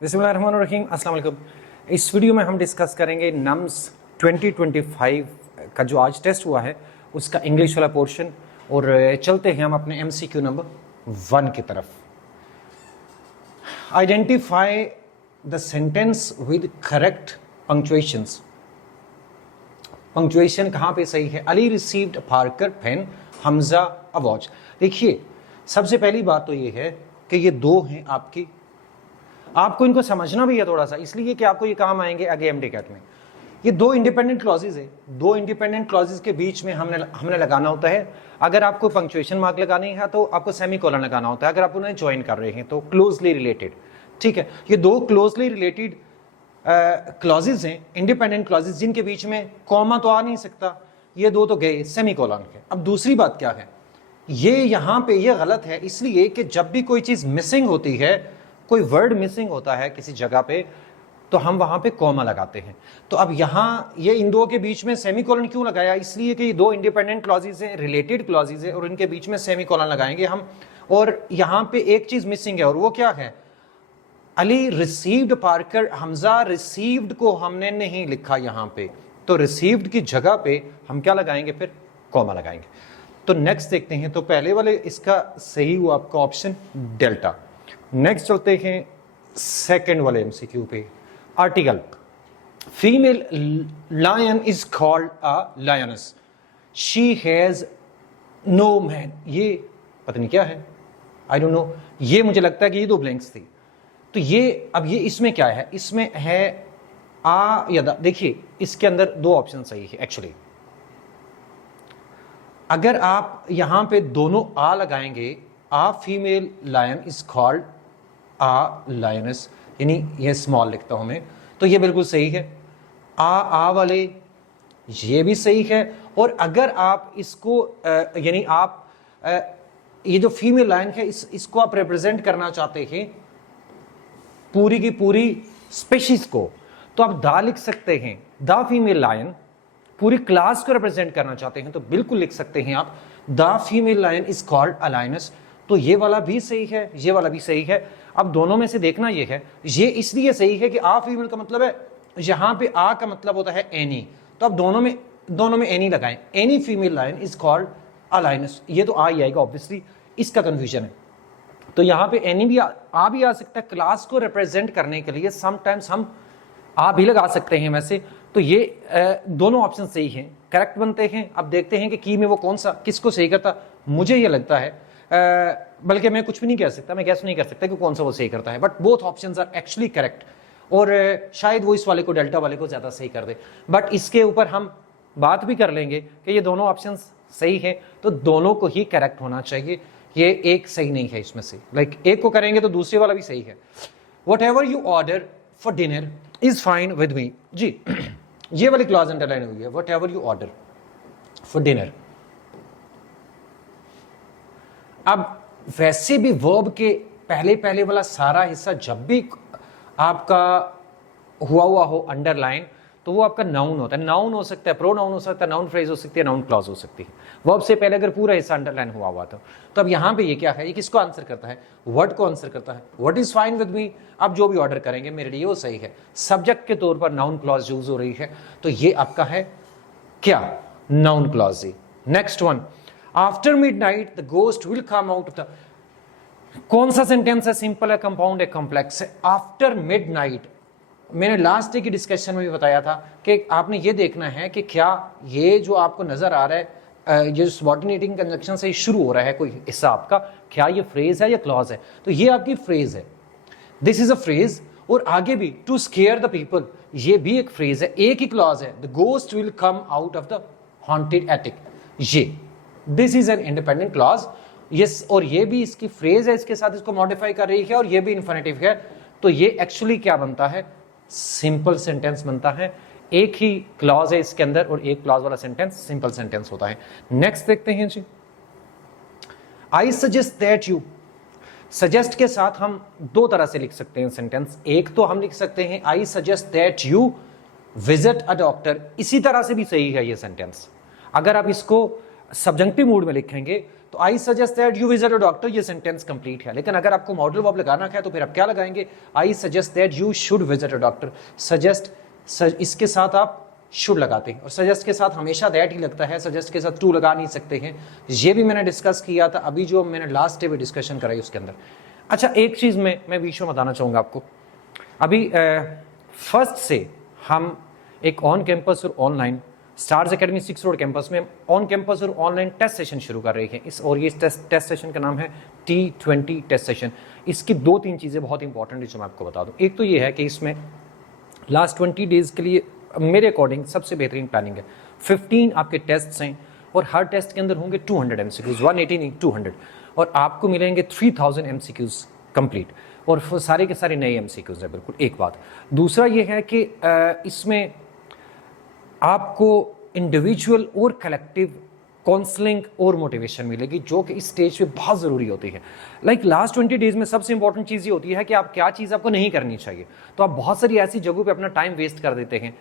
बिस्मिल्लाहिर्रहमानिर्रहीम, अस्सलाम वालेकुम। इस वीडियो में हम डिस्कस करेंगे नम्स 2025 का जो आज टेस्ट हुआ है उसका इंग्लिश वाला पोर्शन, और चलते हैं हम अपने MCQ नंबर 1 की तरफ। Identify the sentence with correct punctuations. Punctuation कहाँ पे सही है? Ali received Parker pen, Hamza a watch. देखिए, सबसे पहली बात तो ये है कि ये दो हैं आपको इनको समझना भी है थोड़ा सा, इसलिए कि आपको ये काम आएंगे आगे MD-CAT में। ये दो इंडिपेंडेंट क्लॉजेज है, दो इंडिपेंडेंट क्लॉजेज के बीच में हमने लगाना होता है। अगर आपको पंक्चुएशन मार्क लगानी है तो आपको सेमीकोलन लगाना होता है, अगर आप उन्हें ज्वाइन कर रहे हैं तो क्लोजली रिलेटेड। ठीक है, ये दो क्लोजली रिलेटेड क्लॉजेज हैं, इंडिपेंडेंट क्लॉजेज, जिनके बीच में कॉमा तो आ नहीं सकता। ये दो तो गए सेमीकोलन के। अब दूसरी बात क्या है, ये यहां पे ये गलत है, इसलिए कि जब भी कोई चीज मिसिंग होती है, कोई वर्ड मिसिंग होता है किसी जगह पे, तो हम वहां पे कॉमा लगाते हैं। तो अब यहां ये इन दो के बीच में सेमीकोलन क्यों लगाया? इसलिए कि ये दो इंडिपेंडेंट क्लॉजेज हैं, रिलेटेड क्लॉजेज हैं, और इनके बीच में सेमीकोलन लगाएंगे हम। और यहां पे एक चीज मिसिंग है, और वो क्या है? Ali received Parker, Hamza received को हमने नहीं लिखा यहां पे, तो रिसीव्ड की जगह पे हम क्या लगाएंगे? फिर कॉमा लगाएंगे। तो नेक्स्ट देखते हैं। तो पहले वाले इसका सही हुआ आपका ऑप्शन डेल्टा। नेक्स्ट चलते हैं सेकंड वाले MCQ पे। Article, female lion is called a lioness, she has no mane. ये पता नहीं क्या है, आई डोंट नो। ये मुझे लगता है कि ये दो ब्लैंक्स थी। तो ये अब ये इसमें क्या है? इसमें है आ या दा। देखिए, इसके अंदर दो ऑप्शन सही है एक्चुअली। अगर आप यहां पे दोनों आ लगाएंगे, a female lion is called a lioness, यानी ये स्मॉल लिखता हूं मैं, तो ये बिल्कुल सही है। आ वाले ये भी सही है। और अगर आप इसको यानी आप ये जो फीमेल लायन है इसको आप रिप्रेजेंट करना चाहते हैं पूरी की पूरी स्पीशीज को, तो आप दा लिख सकते हैं, द फीमेल लायन। पूरी क्लास को रिप्रेजेंट करना चाहते हैं तो बिल्कुल लिख सकते हैं आप, the female lion is called a lioness. तो ये वाला भी सही है, ये वाला भी सही है। अब दोनों में से देखना ये है, ये इसलिए सही है कि आ फीमेल का मतलब है, यहां पे आ का मतलब होता है एनी, तो अब दोनों में एनी लगाएं। Any female lion is called a lioness, ये तो आ ही आएगा ऑब्वियसली, इसका कंफ्यूजन है। तो यहां पे एनी भी आ सकता है क्लास को रिप्रेजेंट करने के लिए। समटाइम्स हम आ भी लगा सकते हैं वैसे। तो ये दोनों ऑप्शन सही हैं, करेक्ट बनते हैं। अब देखते हैं कि की में वो कौन सा किसको सही करता। मुझे ये लगता है, बल्कि मैं कुछ भी नहीं कह सकता, मैं गैस नहीं कर सकता कि कौन सा वो सही करता है, but both options are actually correct. और शायद वो इस वाले को, डेल्टा वाले को ज्यादा सही कर दे, बट इसके ऊपर हम बात भी कर लेंगे कि ये दोनों ऑप्शंस सही है, तो दोनों को ही करेक्ट होना चाहिए। ये एक सही नहीं है इसमें से, लाइक एक को करेंगे तो दूसरे वाला भी सही है। Whatever you order for dinner is fine with me. जी ये वाली क्लॉज अंडरलाइन हुई है, whatever you order for dinner. अब वैसे भी वर्ब के पहले वाला सारा हिस्सा जब भी आपका हुआ हो अंडरलाइन, तो वो आपका नाउन होता है। नाउन हो सकता है, प्रोनाउन हो सकता है, नाउन फ्रेज हो सकती है, नाउन क्लॉज हो सकती है। वर्ब से पहले अगर पूरा हिस्सा अंडरलाइन हुआ तो अब यहां पे ये क्या है? ये किसको आंसर करता है? वर्ड को आंसर करता है। व्हाट इज फाइन विद मी। अब जो भी ऑर्डर करेंगे मेरे लिए वो सही है। सब्जेक्ट के तौर पर नाउन क्लॉज यूज हो रही है, तो ये आपका है क्या? Noun clause he. Next one, after midnight the ghost will come out of the. कौन सा सेंटेंस है? सिंपल है, कंपाउंड है, कॉम्प्लेक्स है? आफ्टर मिडनाइट, मैंने लास्ट डे की डिस्कशन में भी बताया था कि आपने ये देखना है कि क्या ये जो आपको नजर आ रहा है, ये सबऑर्डिनेटिंग कंजंक्शन से शुरू हो रहा है कोई हिस्सा आपका, क्या ये फ्रेज है या क्लॉज है? तो ये आपकी फ्रेज है, दिस इज अ फ्रेज। और आगे भी टू स्केयर द पीपल, ये भी एक फ्रेज है, एक ही क्लॉज है। The ghost will come out of the haunted attic, ये this is an independent clause. Yes, और ये भी इसकी फ्रेज है, इसके साथ इसको मॉडिफाई कर रही है, और ये भी इन्फिनेटिव है। तो ये एक्चुअली क्या बनता है? सिंपल सेंटेंस बनता है। एक ही क्लॉज है इसके अंदर, और एक क्लॉज वाला सेंटेंस सिंपल सेंटेंस होता है। नेक्स्ट देखते हैं जी, I suggest that you. Suggest के साथ हम दो तरह से लिख सकते हैं सेंटेंस। एक तो हम लिख सकते हैं आई suggest that you visit a doctor, इसी तरह से भी सही है ये सेंटेंस। अगर आप इसको सब्जेक्टिव मूड में लिखेंगे तो तो आई suggest that you visit a doctor, ये सेंटेंस कंप्लीट है। लेकिन अगर आपको मॉडल वर्ब लगाना है तो फिर आप क्या लगाएंगे, आई suggest that you should visit a doctor. Suggest इसके साथ आप शुड लगाते हैं, और सजेस्ट के साथ हमेशा दैट ही लगता है, सजेस्ट के साथ टू लगा नहीं सकते हैं। ये भी मैंने डिस्कस किया था अभी, जो मैंने लास्ट डे में डिस्कशन कराई उसके अंदर। अच्छा, एक चीज़ मैं बीच में बताना चाहूँगा आपको। अभी फर्स्ट से हम एक ऑन कैंपस और online stars academy 6 road campus में ऑन कैंपस और ऑनलाइन टेस्ट सेशन शुरू कर रहे हैं और ये टेस्ट सेशन का नाम है T20 टेस्ट सेशन। इसकी 2-3 चीज़ें बहुत इंपॉर्टेंट है जो मैं आपको बता दूं। एक तो ये है कि इसमें लास्ट 20 डेज़ के लिए मेरे अकॉर्डिंग सबसे बेहतरीन प्लानिंग है। 15 आपके टेस्ट्स हैं और हर टेस्ट के अंदर होंगे 200 MCQs, 180 नहीं 200, और आपको मिलेंगे 3000 MCQs कंप्लीट, और सारे के सारे नए MCQs हैं। बिल्कुल एक बात। दूसरा ये है कि इसमें आपको इंडिविजुअल और कलेक्टिव काउंसलिंग और मोटिवेशन मिलेगी, जो कि इस स्टेज पे बहुत ज़रूरी होती है। लाइक लास्ट 20 डेज़ में सबसे इंपॉर्टेंट चीज़ ये होती है कि आप क्या चीज़ आपको नहीं करनी चाहिए। तो आप बहुत सारी ऐसी जगहों पे अपना टाइम वेस्ट कर देते हैं,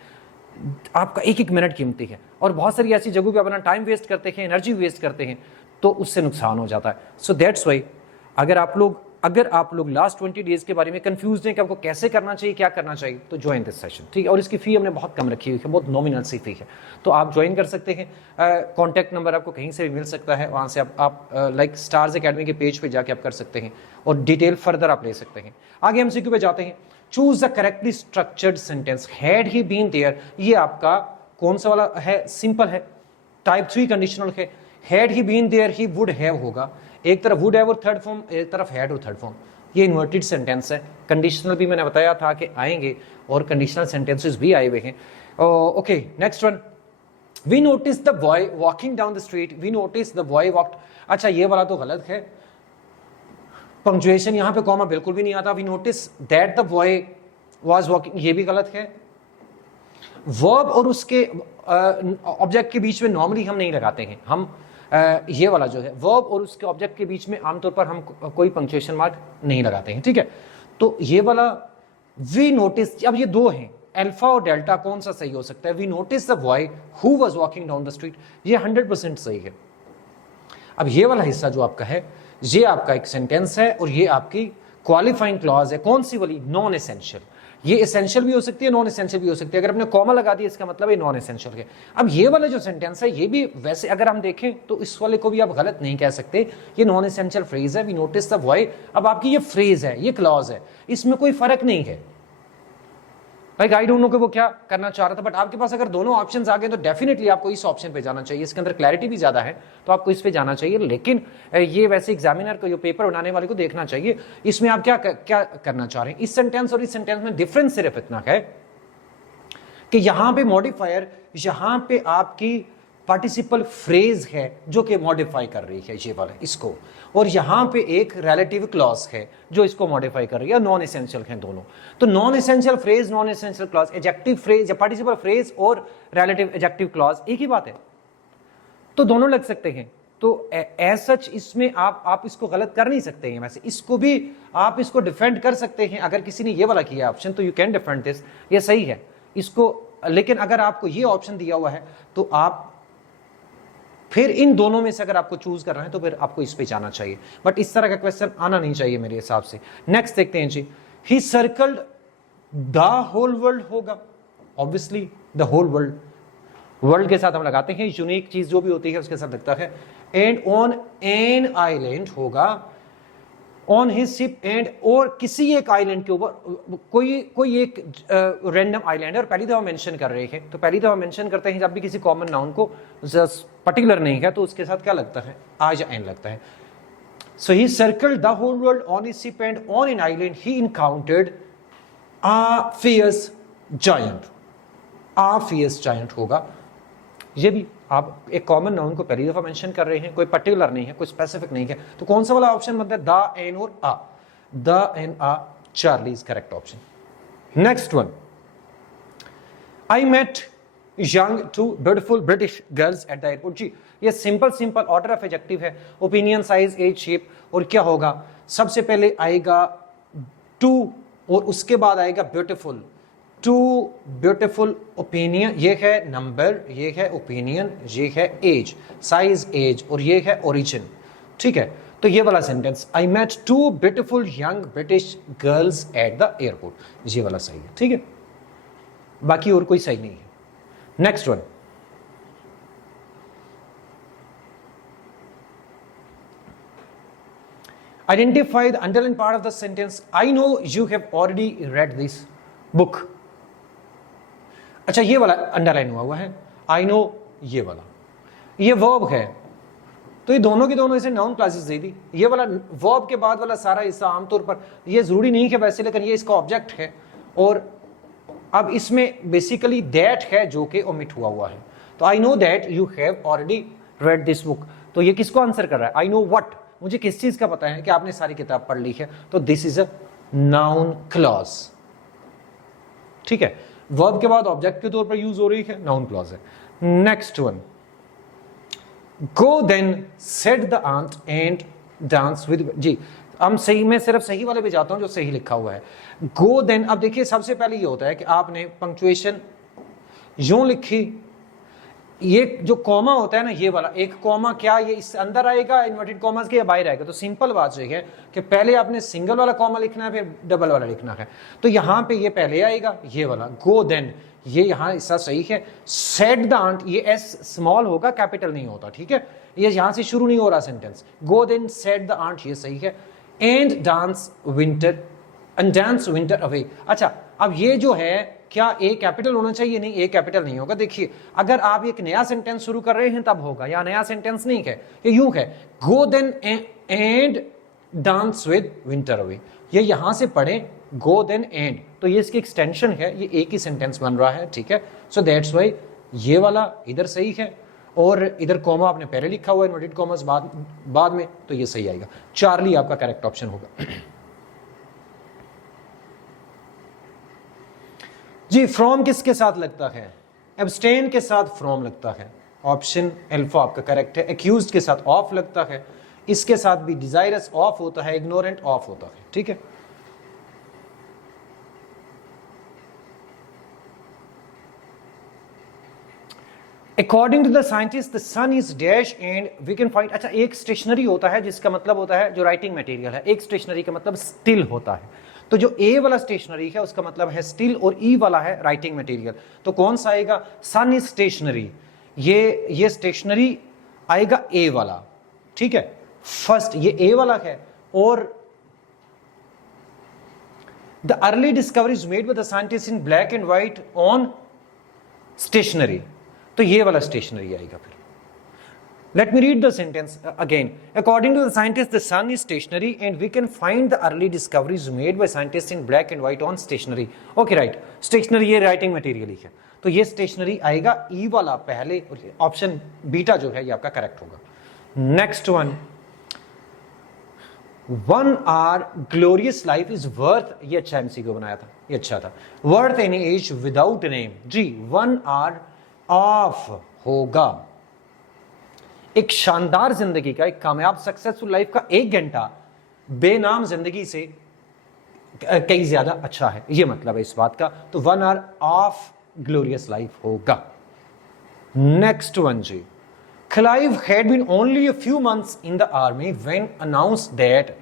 आपका एक एक मिनट कीमती है, और बहुत सारी ऐसी जगहों पे अपना टाइम वेस्ट करते हैं, एनर्जी वेस्ट करते हैं, तो उससे नुकसान हो जाता है। सो दैट्स वाई अगर आप लोग लास्ट 20 डेज के बारे में कंफ्यूज हैं कि आपको कैसे करना चाहिए, क्या करना चाहिए, तो ज्वाइन दिस सेशन, ठीक है। और इसकी फ़ी हमने बहुत कम रखी हुई है, बहुत नॉमिनल सी फ़ी है, तो आप ज्वाइन कर सकते हैं। कॉन्टैक्ट नंबर आपको कहीं से भी मिल सकता है, वहाँ से आप लाइक स्टार्स एकेडमी के पेज पे जाके आप कर सकते हैं और डिटेल फर्दर आप ले सकते हैं। आगे MCQ पे जाते हैं। Choose the correctly structured sentence, had he been there, ये आपका कौन सा वाला है, सिंपल है, टाइप 3 कंडीशनल है। Had he been there, he would have होगा, एक तरफ वुड हैव और थर्ड फॉर्म, एक तरफ हैड और थर्ड फॉर्म। ये इन्वर्टेड सेंटेंस है। कंडीशनल भी मैंने बताया था कि आएंगे, और कंडीशनल सेंटेंसेस भी आए हुए हैं। Okay, next one, we notice the boy walking down the street, we notice the boy walked. अच्छा, ये वाला तो गलत है, पंक्चुएशन यहाँ पे कॉमा बिल्कुल भी नहीं आता। We notice that the boy was walking, ये भी गलत है। वर्ब और उसके ऑब्जेक्ट के बीच में नॉर्मली हम नहीं लगाते हैं, हम ये वाला जो है वर्ब और उसके ऑब्जेक्ट के बीच में आमतौर पर हम कोई पंक्चुएशन मार्क नहीं लगाते हैं, ठीक है। तो ये वाला वी नोटिस, अब ये दो हैं, अल्फा और डेल्टा, कौन सा सही हो सकता है। We notice the boy who was walking down the street, ये 100% सही है। अब ये वाला हिस्सा जो आपका है, ये आपका एक सेंटेंस है और ये आपकी क्वालिफाइंग क्लॉज है। कौन सी वाली, नॉन एसेंशियल। ये एसेंशियल भी हो सकती है, नॉन एसेंशियल भी हो सकती है। अगर आपने कॉमा लगा दिया इसका मतलब ये नॉन एसेंशियल है। अब ये वाला जो सेंटेंस है, ये भी वैसे अगर हम देखें तो इस वाले को भी आप गलत नहीं कह सकते, ये नॉन एसेंशियल फ्रेज है। वी नोटिस द बॉय, अब आपकी ये फ्रेज है, ये क्लॉज है, इसमें कोई फर्क नहीं है। लाइक आई डोंट नो कि वो क्या करना चाह रहा था, बट आपके पास अगर दोनों ऑप्शंस आ गए तो डेफिनेटली आपको इस ऑप्शन पे जाना चाहिए। इसके अंदर क्लैरिटी भी ज्यादा है, तो आपको इस पे जाना चाहिए। लेकिन ये वैसे एग्जामिनर को, जो पेपर बनाने वाले को देखना चाहिए इसमें आप क्या करना चाह रहे हैं। इस सेंटेंस और इस सेंटेंस में डिफरेंस सिर्फ इतना है कि यहां पे मॉडिफायर, यहां पे आपकी पार्टिसिपल फ्रेज है जो कि मॉडिफाई कर रही है ये वाला इसको, और यहां पे एक रिलेटिव क्लॉज है जो इसको मॉडिफाई कर रही है। नॉन एसेंशियल हैं दोनों, तो non essential phrase, non essential clause, adjective phrase या पार्टिसिपल फ्रेज और रिलेटिव एडजेक्टिव क्लॉज एक ही बात है, तो दोनों लग सकते हैं। तो एज सच इसमें आप इसको गलत कर नहीं सकते हैं। वैसे इसको भी आप इसको डिफेंड कर सकते हैं, अगर किसी ने ये वाला किया ऑप्शन तो यू कैन डिफेंड दिस, ये सही है इसको। लेकिन अगर आपको ये ऑप्शन दिया हुआ है तो आप फिर इन दोनों में से अगर आपको चूज करना है तो फिर आपको इस पे जाना चाहिए, बट इस तरह का क्वेश्चन आना नहीं चाहिए मेरे हिसाब से। नेक्स्ट देखते हैं जी, he circled the whole world होगा, obviously the whole world, world के साथ हम लगाते हैं, यूनिक चीज जो भी होती है उसके साथ लगता है। एंड ऑन एन आइलैंड होगा, ऑन हिज शिप एंड, और किसी एक आइलैंड के ऊपर, कोई एक रैंडम आइलैंड, और पहली दफा मेंशन कर रहे हैं। तो पहली दफा मेंशन करते हैं जब भी किसी कॉमन नाउन को पर्टिकुलर नहीं है तो उसके साथ क्या लगता है, आज एन लगता है। So he circled the whole world on his ship and on an island he encountered a fierce giant, a fierce giant होगा। ये भी आप एक कॉमन नाउन को पहली दफा मेंशन कर रहे हैं, कोई पर्टिकुलर नहीं है, कोई स्पेसिफिक नहीं है, तो कौन सा वाला ऑप्शन मतलब द एन और a, the an a, Charlie is correct option. Next one, I met young two beautiful British girls at the airport. जी ये सिंपल ऑर्डर ऑफ एडजेक्टिव है, ओपिनियन, साइज, एज, शेप, और क्या होगा, सबसे पहले आएगा टू और उसके बाद आएगा ब्यूटीफुल। टू ब्यूटीफुल, ओपिनियन ये है नंबर, ये है ओपिनियन, ये है एज, साइज एज, और ये है ओरिजिन। ठीक है, तो ये वाला sentence, I met 2 beautiful young British girls at the airport, ये वाला सही है। ठीक है, बाकी और कोई सही नहीं है। Next one, identify the underlined part of the sentence. I know you have already read this book. अच्छा, ये वाला अंडरलाइन हुआ है, आई नो, ये वाला, ये वर्ब है, तो ये दोनों की दोनों इसे नाउन क्लासेस दे दी। ये वाला वर्ब के बाद वाला सारा हिस्सा आमतौर पर, ये जरूरी नहीं है वैसे, लेकिन ये इसका ऑब्जेक्ट है, और अब इसमें बेसिकली दैट है जो कि ओमिट हुआ है। तो I know that you have already read this book, तो ये किसको आंसर कर रहा है? आई नो व्हाट, मुझे किस चीज का पता है कि आपने सारी किताब पढ़ ली है, तो this is a noun clause. ठीक है, वर्ब के बाद ऑब्जेक्ट के तौर पर यूज हो रही है, नाउन क्लॉज है। Next one, go then said the aunt and dance with, जी हम सही, मैं सिर्फ सही वाले पे जाता हूं जो सही लिखा हुआ है। गो देन, अब देखिए सबसे पहले ये होता है कि आपने पंक्चुएशन यूं लिखी, ये जो कॉमा होता है ना, ये वाला एक कॉमा, क्या ये इस अंदर आएगा इन्वर्टेड कॉमास के या बाहर आएगा? तो सिंपल बात ये है कि पहले आपने सिंगल वाला कॉमा लिखना है, फिर डबल वाला लिखना है। तो यहां पे ये पहले आएगा, ये वाला गो देन, ये यहां हिस्सा सही है। सेड द आंट, ये एस स्मॉल होगा, कैपिटल नहीं होता। ठीक है, ये यहां से शुरू नहीं हो रहा sentence. Go then said the ant, ये सही है। And dance winter, and dance winter away. अच्छा, अब ये जो है, क्या ए कैपिटल होना चाहिए? नहीं, ए कैपिटल नहीं होगा। देखिए, अगर आप एक नया सेंटेंस शुरू कर रहे हैं तब होगा, या नया सेंटेंस नहीं है, ये यूं है, go then and dance with winter away. ये यहां से पढ़े गो देन एंड, तो ये इसकी एक्सटेंशन है, ये एक ही सेंटेंस बन रहा है। ठीक है, सो दैट्स वाई ये वाला इधर सही है, और इधर कॉमा आपने पहले लिखा हुआ है, इन्वर्टेड कॉमास बाद में, तो ये सही आएगा। चार्ली आपका करेक्ट ऑप्शन होगा। जी, फ्रॉम किसके साथ लगता है? एब्सटेन के साथ फ्रॉम लगता है, ऑप्शन अल्फा आपका करेक्ट है। एक्यूज्ड के साथ ऑफ लगता है, इसके साथ भी डिजायरस ऑफ होता है, इग्नोरेंट ऑफ होता है। ठीक है, according to the scientist the sun is dash and we can find. अच्छा, एक स्टेशनरी होता है जिसका मतलब होता है जो राइटिंग मटेरियल है, एक स्टेशनरी का मतलब स्टिल होता है। तो जो ए वाला स्टेशनरी है उसका मतलब है स्टिल, और ई वाला है राइटिंग मटेरियल। तो कौन सा आएगा? सन इज स्टेशनरी, ये स्टेशनरी आएगा ए वाला। ठीक है, फर्स्ट ये ए वाला है, और the early discoveries made by the scientist in black and white on stationery, तो ये वाला स्टेशनरी आएगा। फिर let me read the sentence again. According to the scientists, the sun is stationary and we can find the early discoveries made by scientists in black and white on stationery. Okay, right, stationery ये writing material ही है, तो ये stationery आएगा ई वाला पहले, option beta जो है ये आपका करेक्ट होगा। Next one, 1 hour glorious life is worth, ये अच्छा एमसीक्यू बनाया था, ये अच्छा था। worth an age without a name, जी 1 hour ऑफ होगा। एक शानदार जिंदगी का, एक कामयाब सक्सेसफुल लाइफ का 1 घंटा बेनाम जिंदगी से कई ज्यादा अच्छा है, ये मतलब है इस बात का। तो 1 hour ऑफ ग्लोरियस लाइफ होगा। नेक्स्ट वन जी, Clive had been only a few months in the army when announced that.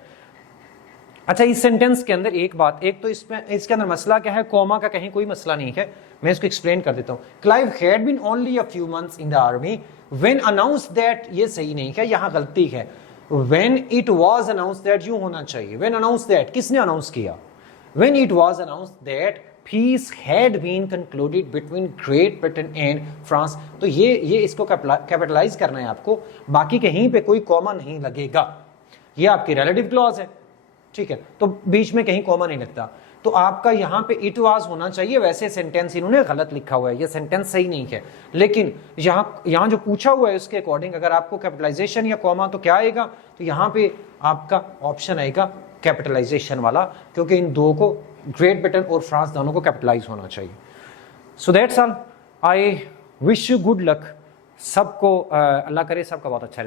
अच्छा, इस सेंटेंस के अंदर एक बात, एक तो इसके अंदर मसला क्या है, कॉमा का कहीं कोई मसला नहीं है, मैं इसको एक्सप्लेन कर देता हूं। Clive had been only a few months in the army when announced that, ये सही नहीं है, यहां गलती है। When it was announced that यूं होना चाहिए। व्हेन अनाउंस्ड दैट, किसने अनाउंस किया? When it was announced that peace had been concluded between Great Britain and France, तो ये इसको कैपिटलाइज करना है आपको, बाकी कहीं पे कोई कॉमा नहीं लगेगा, ये आपकी रिलेटिव क्लॉज है। ठीक है, तो बीच में कहीं कॉमा नहीं लगता, तो आपका यहां पे इट वाज होना चाहिए। वैसे सेंटेंस इन्होंने गलत लिखा हुआ है, ये सेंटेंस सही नहीं है, लेकिन यहां जो पूछा हुआ है उसके अकॉर्डिंग अगर आपको कैपिटलाइजेशन या कॉमा तो क्या आएगा? तो यहां पे आपका ऑप्शन आएगा कैपिटलाइजेशन वाला, क्योंकि इन दो को, ग्रेट ब्रिटेन और फ्रांस, दोनों को कैपिटलाइज होना चाहिए। So that's all, I wish you good luck सबको, अल्लाह करे सबका बहुत अच्छा